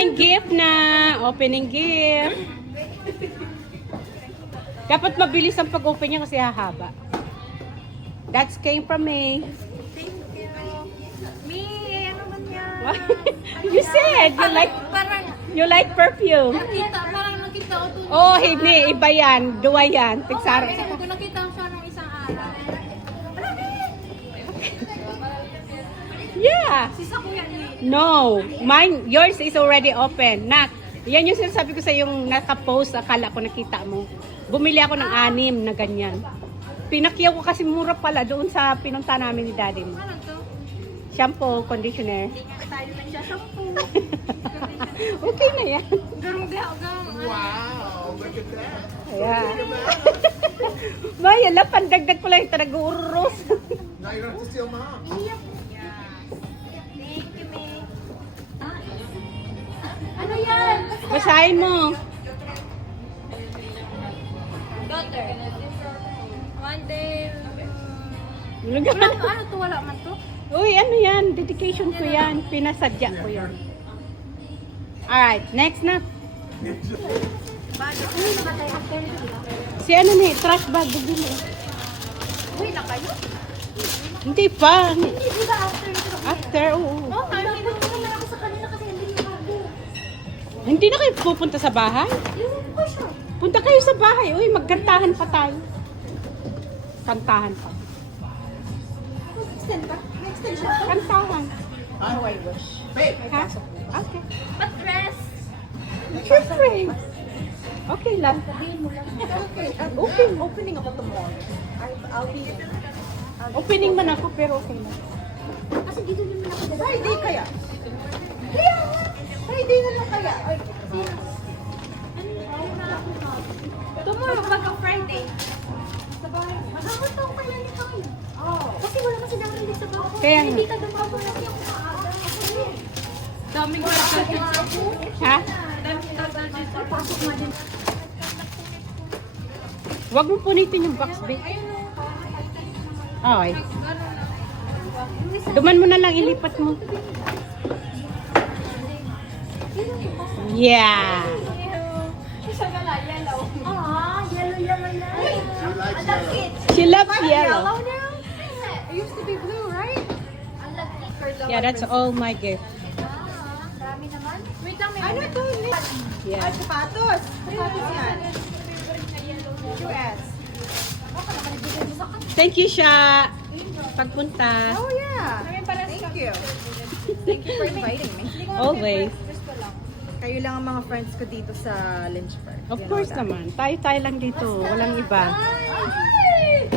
Gift na. Opening gift. Dapat mabilis ang pag-open niya kasi hahaba. That came from me. Thank you. Me, ano man yan? You said you like perfume. Parang nakita ko to. Oh, hindi. Iba yan. Duwa yan. Tigsara. Sabi ko, nakita ko siya nung isang araw. Yeah. Sisa ko yan eh. No. Yours is already open. Nak. Yan yung sinasabi ko sa yung naka-post. Akala ko nakita mo. Bumili ako ng 6 na ganyan. Pinakyaw ko kasi mura pala doon sa pinunta namin ni daddy mo. Ano to? Shampoo, conditioner. Hindi nga tayo nagsashampoo. Okay na yan. Garong garong. Wow, look at that. Ayan. Maya, pandagdag ko lang ito. Nag-uurros. Now you don't have to steal mom. Thank you, May. Ano yan? Basahin mo. Daughter. One day. Wala Ano to? Wala man to? Uy, ano yan? Dedication ko yan. Pinasadya ko yan. Alright, next na. Si ano ni, trash bag. Bigyan mo. Uy, na kayo? Hindi pa. Hindi ba after ito? After, oo. Oh, nandito naman ako sa kanila kasi hindi niya bago. Hindi na kayo pupunta sa bahay? Yung ko siya. Punta kayo sa bahay. Uy, magkantahan pa tayo. Kantahan pa. Extend ba? Extend siya. Kantahan. How I wish. Babe, Ha? Okay. But dress. Siyempre. Okay lang. Okay, opening ako tomorrow. I'll be... Opening man ako pero okay lang. Kasi dito naman ako. Friday kaya? Kaya nga. Friday naman kaya. Ay, Tomorrow, pagka Friday. Sa bahay. Magkakot ako kaya ni Kyle. Kasi wala kasi nang release sa bahay. Kaya nga. Hindi ka dumabo na siya kung maaga. Daming graduates ako. Ha? Daming graduates ako. Pasok na din. Huwag mo punitin yung box, babe. Okay. Duman mo na lang, ilipat mo. Yeah. Ah, yellow na. she likes yellow. She loves yellow. now? It used to be blue, right? Ang lagi. Yeah, that's all my gift. Marami naman. Wait lang, may ano to? Yeah. Ay, sapatos. Sapatos yan. US. Baka naman nagbigay mo sa kanya. Thank you, Sha. Pagpunta. Oh, yeah. Thank you. Thank you for inviting me. Always. Kayo lang ang mga friends ko dito sa Lynchburg. Of You know course that. naman. Tayo lang dito. Walang iba.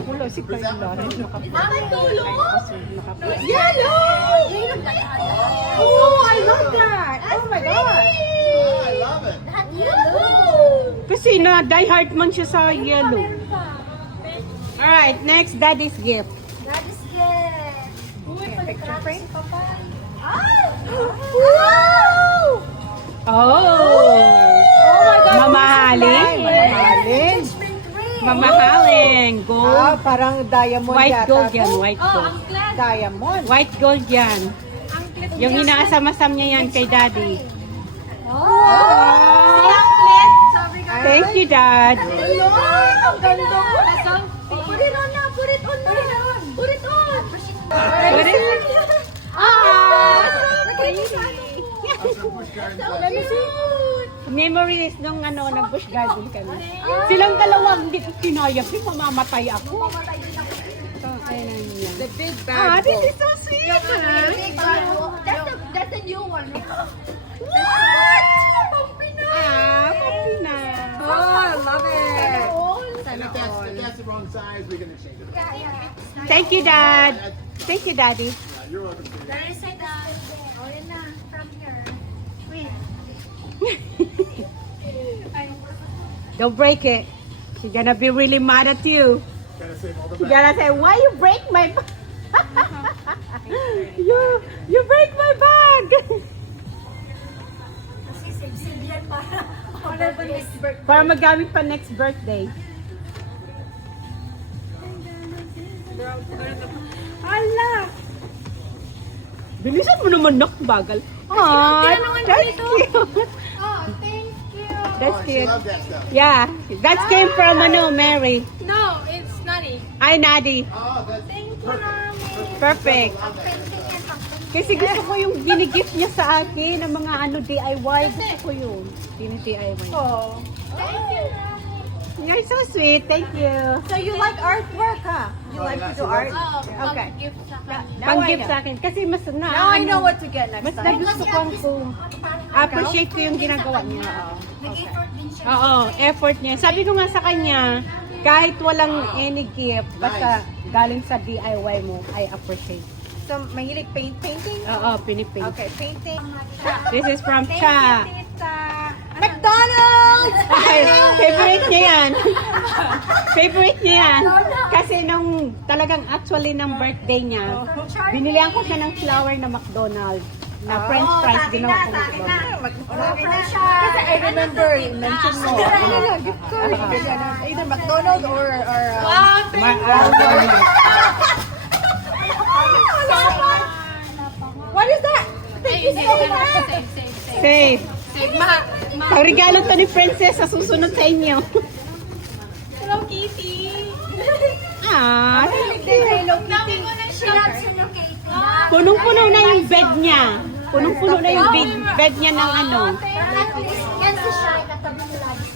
Wala si Carla. Mama, tulong! Yellow! Oh, I love that. Oh my God. Oh, I love it. Lahat yellow! Kasi na die hard man siya sa yellow. Alright, next daddy's gift. That is good. Uy, Picture frame? Oh! Mamahalin. Mamahalin. Mamahalin. Ah, Gold. parang diamond White yata gold to. yan. White Oh, gold. ang class. Diamond. White gold yan. Ang class. Yung inaasam-asam niya yan kay daddy. Si Anglet. Sabi ka. Thank you, dad. Hello! Ang ganda mo. Put it on na. Put it on na. Put it on. What is it? That's a bush garden. Memories nung ano, nag-bush garden kami. Silang dalawa, hindi ko kinaya. Di mamamatay ako. So, ayun na yun. The big Ah, bag. this is so sweet. That's the new one. What? Ah, papi na. Oh, I love it. And if that's the wrong size, we can exchange it. Thank you, dad. Thank you, daddy. Yeah, you're welcome. There is a oh, yun na. From here. Wait. Don't break it. She's gonna be really mad at you. Gotta save all the She's back. gonna say, why you break my bag? you break my bag. Kasi save yan para next birthday. Para magamit pa next birthday. Ala! Bilisan mo naman, nak, bagal. Aw, tinanungan ko that's nito. cute. Oh, thank you. That's Oh, she cute. loved that stuff. Yeah, that came from Mary. No, it's Nani. Ay, Nadi. Oh, that's Thank you, perfect. Mami. Perfect. Love that stuff. Kasi gusto ko yung binigift niya sa akin ng mga DIY. Gusto ko yun. Dini-DIY. Oh. Thank you, Mami. You're so sweet. Thank you. So you like artwork, huh? You Oh, like yeah, to she do art? loves Oh, Okay. gift sa akin. Now I Pang-gift know. sa akin. Kasi mas na, Now I know what to get next mas time. nagustuhan ko. Appreciate ko yung ginagawa niya. Nag-effort din siya. Oo, effort niya. Sabi ko nga sa kanya, kahit walang any gift, basta galing sa DIY mo, I appreciate. So mahilig painting? Oo, pinipink. Okay, painting. This is from Thank Cha. you, Tita. McDonald's! Ay, favorite niya yan. Favorite niya yan. Kasi nung talagang actually ng birthday niya, binilihan ko siya ng flower na McDonald's. Na french fries, ginawa ko McDonald's. Kasi I remember you mentioned mo. Ano na, gift card. Either McDonald's or what is that? Thank you so much. Save. Pang-regalo to ni Princess sa susunod sa inyo. Hello, Kitty. Ah, Hello, Dami ko na siya. punong-puno na yung bed niya. Punong-puno na yung bed niya ng ano. Yan si Shai, katabi mo lagi.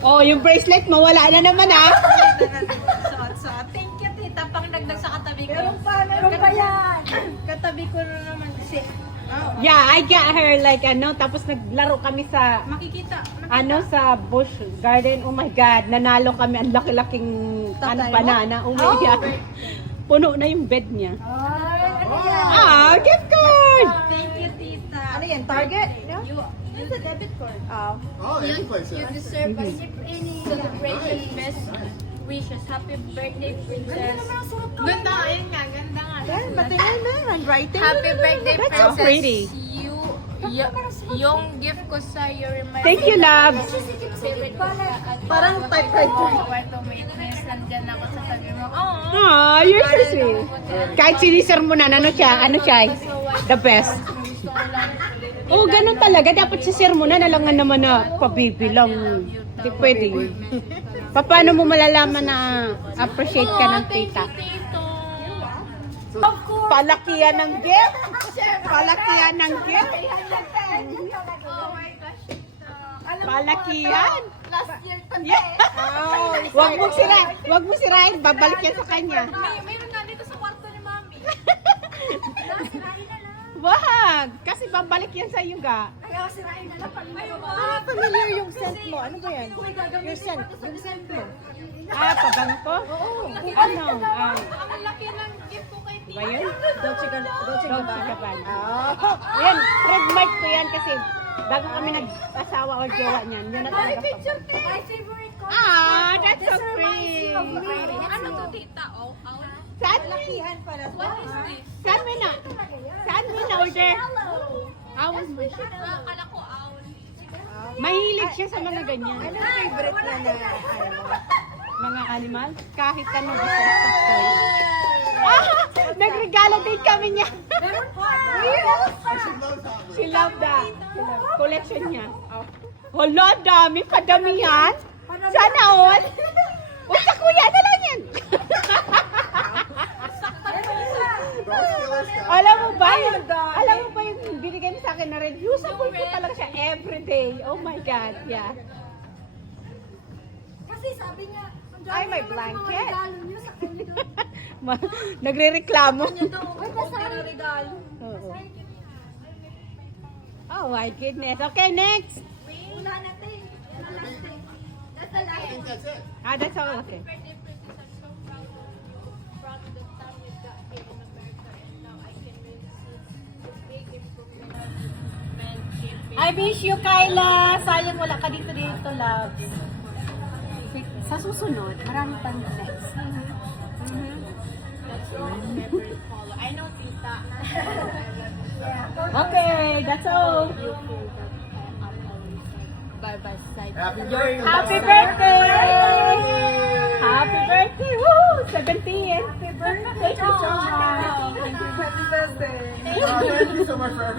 Oh, yung bracelet mo, wala na naman ah. So, thank you, tita. Pang dagdag sa katabi ko. Meron pa yan. Katabi ko na naman. Kasi, Yeah, I got her like ano, tapos naglaro kami sa makikita. ano sa bush garden. Oh my God, nanalo kami. Ang laki-laking ano, banana. Oh my God. Puno na yung bed niya. Ah, gift card! Thank you, tita. Ano yan, Target? It's a debit card. Oh. Oh, any place. You deserve a celebration. Best wishes. Happy birthday, princess. Ganda, ayun nga. Ganda nga. Yan, matingin na. Handwriting. Happy birthday, That's so princess. pretty. Yung gift ko sa'yo reminds Thank you, love. Parang typewriter. Witness, nandyan ako sa tabi mo. Oh, Ah, you're so sweet. Kahit sinisir mo na, ano siya? The best. Oh, ganun talaga. Dapat sisir mo na, nalangan naman na pabibilang. Hindi pwede yun. Paano mo malalaman na appreciate ka ng tita? Palakihan ng gift? Palakihan ng gift? Palakihan? last year to Yeah. Wag mo sirain, babalik yan sa kanya. Mayroon nga dito sa kwarto ni Mami. Wag, kasi babalik yan sa iyo ga. Familiar yung scent mo. Ano ba yan? Yung scent. Yung scent mo. Ah, pabango ko? Ano? Ah, Ang laki ng gift ko kay ba Tita. yun? Dolce Gabbana. Oh. Ayan, trademark ko yan kasi bago kami nag-asawa o jowa niyan, yun na talaga. My favorite ko. Ah, that's so pretty. Ano to, Tita? Oh, out. Saan mo? Lakihan pala. What is this? Saan mo na? Saan mo na order? Awan mo. Akala ko out. Mahilig siya sa mga ganyan. Ano yung favorite na ano? Mga animal, kahit ano basta toy. Ah, nagregalo din kami niya. She loved that. Collection niya. Hala, dami, padamihan. Sana all. O sa kuya na lang yan. Alam mo ba yung binigay niya sa akin na reusable ko talaga siya everyday. Oh my God, yeah. Kasi sabi niya, Ay, may blanket. niyo sa kanya doon. Nagre-reklamo. Ay, kasama regalo. Oo. Oh my goodness. Okay, next. Wala natin. That's the I last think one. that's it. Ah, that's all. Okay. Birthday princess, I'm so proud of you. From the time we got here in America and now I can really see the big improvement of friendship. I miss you, Kyla. Sayang wala ka dito, love. Sa susunod, marami pang next. That's your favorite color. I know, Tita. Okay, that's all. Bye-bye, side. Happy birthday. Happy birthday! Happy birthday! Woo! 17! Happy birthday! Thank you so much. Happy birthday. Thank you so much for everything.